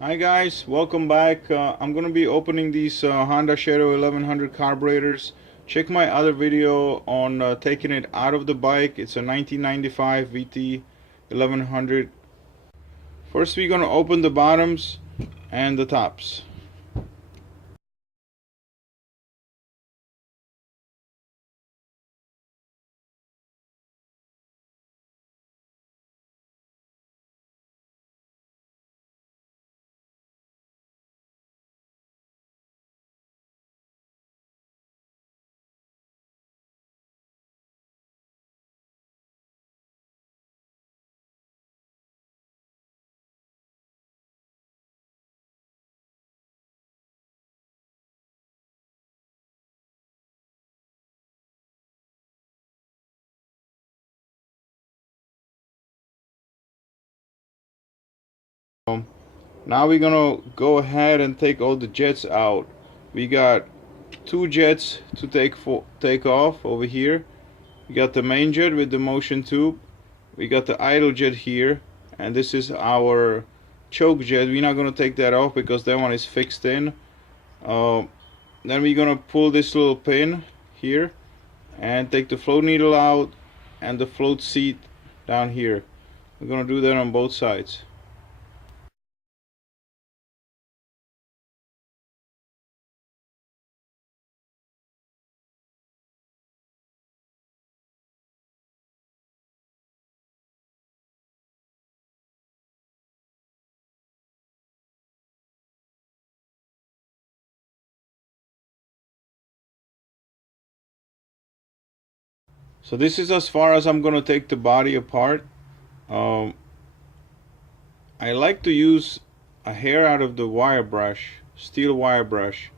Hi guys, welcome back. I'm gonna be opening these Honda Shadow 1100 carburetors. Check my other video on taking it out of the bike. It's a 1995 VT 1100. First we're gonna open the bottoms and the tops. Now we're gonna go ahead and take all the jets out. We got two jets to take off over here. We got the main jet with the motion tube. We got the idle jet here, and this is our choke jet. We're not gonna take that off because that one is fixed in. Then we're gonna pull this little pin here and take the float needle out and the float seat down here. We're gonna do that on both sides. So this is as far as I'm gonna take the body apart. Um, I like to use a hair out of the wire brush, steel wire brush.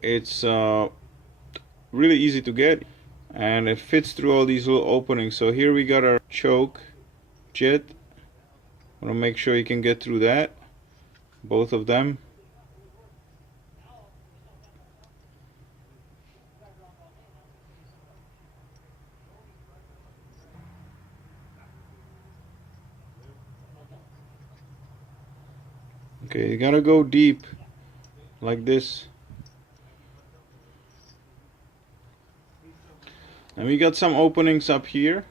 It's really easy to get, and it fits through all these little openings. So here we got our choke jet. I'm gonna make sure you can get through that, both of them. Okay, you gotta go deep like this. And we got some openings up here.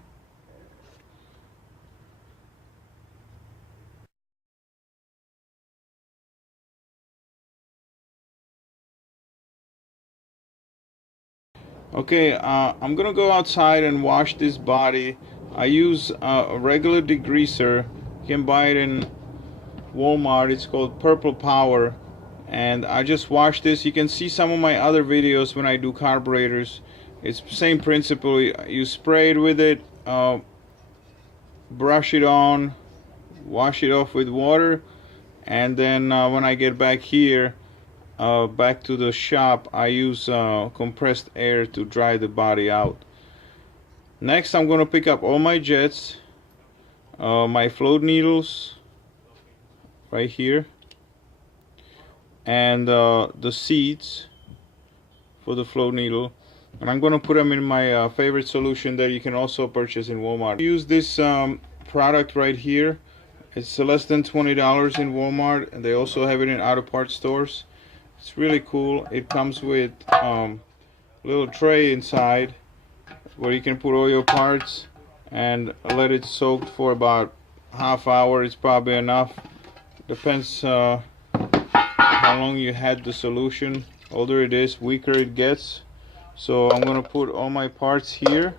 Okay, I'm gonna go outside and wash this body. I use a regular degreaser. You can buy it in Walmart. It's called Purple Power. And I just wash this. You can see some of my other videos when I do carburetors. It's the same principle. You spray it with it, brush it on, wash it off with water, and then when I get back here, back to the shop, I use compressed air to dry the body out. Next, I'm going to pick up all my jets, my float needles right here, and the seats for the float needle, and I'm going to put them in my favorite solution that you can also purchase in Walmart. I use this product right here. It's less than $20 in Walmart, and they also have it in auto parts stores. It's really cool. It comes with a little tray inside where you can put all your parts and let it soak for about half hour. It's probably enough. Depends how long you had the solution. Older it is, weaker it gets. So I'm gonna put all my parts here.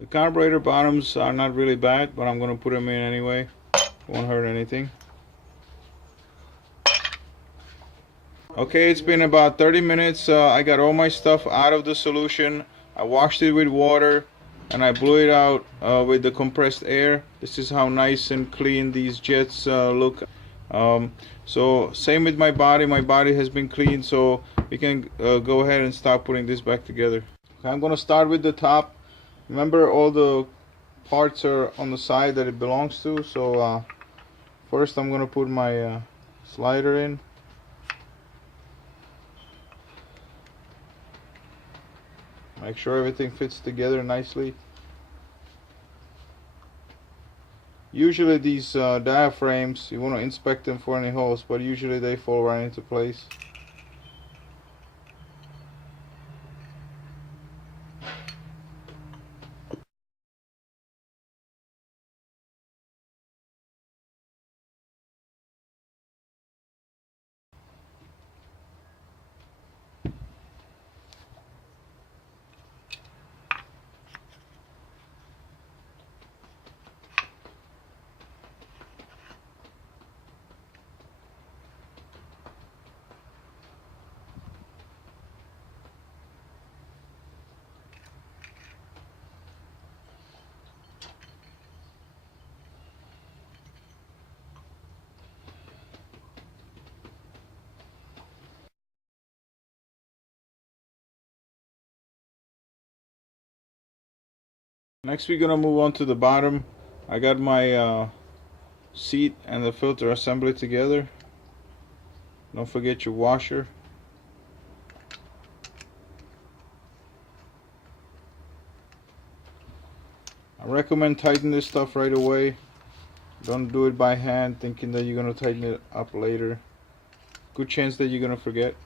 The carburetor bottoms are not really bad, but I'm gonna put them in anyway. Won't hurt anything. Okay, it's been about 30 minutes. I got all my stuff out of the solution. I washed it with water and I blew it out with the compressed air. This is how nice and clean these jets look. So same with my body. My body has been cleaned, so we can go ahead and start putting this back together. Okay, I'm gonna start with the top. Remember, all the parts are on the side that it belongs to. So first I'm gonna put my slider in. Make sure everything fits together nicely. Usually these diaphragms, you want to inspect them for any holes, but usually they fall right into place. Next we're gonna move on to the bottom. I got my seat and the filter assembly together. Don't forget your washer. I recommend tighten this stuff right away. Don't do it by hand thinking that you're gonna tighten it up later. Good chance that you're gonna forget.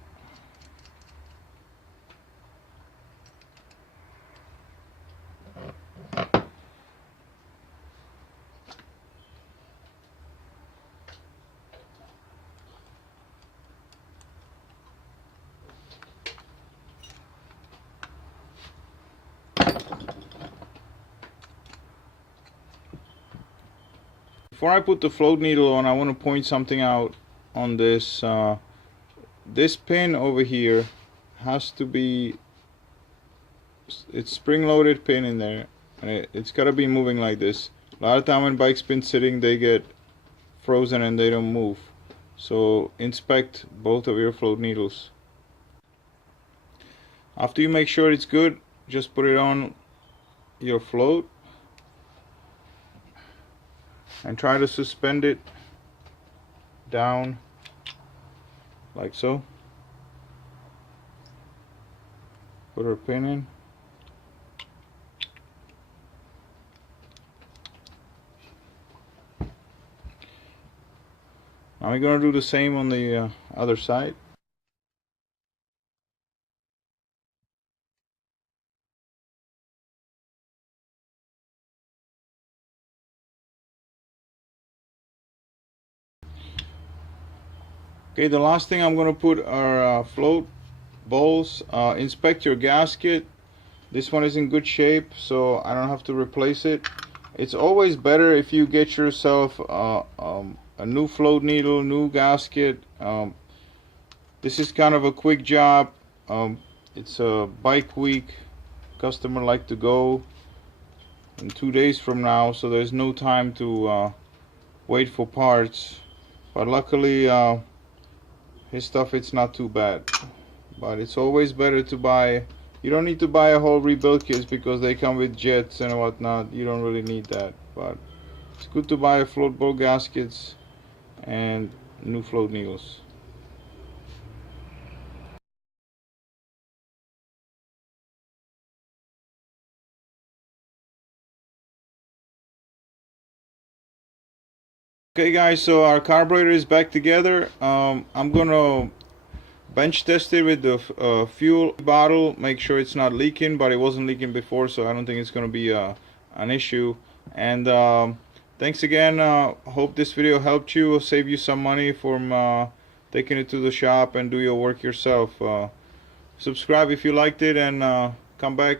Before I put the float needle on, I want to point something out on this. This pin over here has to be, it's spring-loaded pin in there, and it's got to be moving like this. A lot of time when bikes been sitting, they get frozen and they don't move. So inspect both of your float needles. After you make sure it's good, just put it on your float and try to suspend it down like so. Put our pin in. Now we're gonna do the same on the other side. Okay, the last thing I'm going to put are float bowls. Inspect your gasket. This one is in good shape, so I don't have to replace it. It's always better if you get yourself a new float needle, new gasket. This is kind of a quick job. It's a bike week. Customer like to go in 2 days from now, so there's no time to wait for parts. But luckily, his stuff, it's not too bad. But it's always better to buy. You don't need to buy a whole rebuild kit because they come with jets and whatnot. You don't really need that. But it's good to buy float bowl gaskets and new float needles. Okay guys, so our carburetor is back together. I'm gonna bench test it with the fuel bottle, make sure it's not leaking, but it wasn't leaking before, so I don't think it's gonna be an issue. And thanks again. Hope this video helped you, save you some money from taking it to the shop and do your work yourself. Subscribe if you liked it, and come back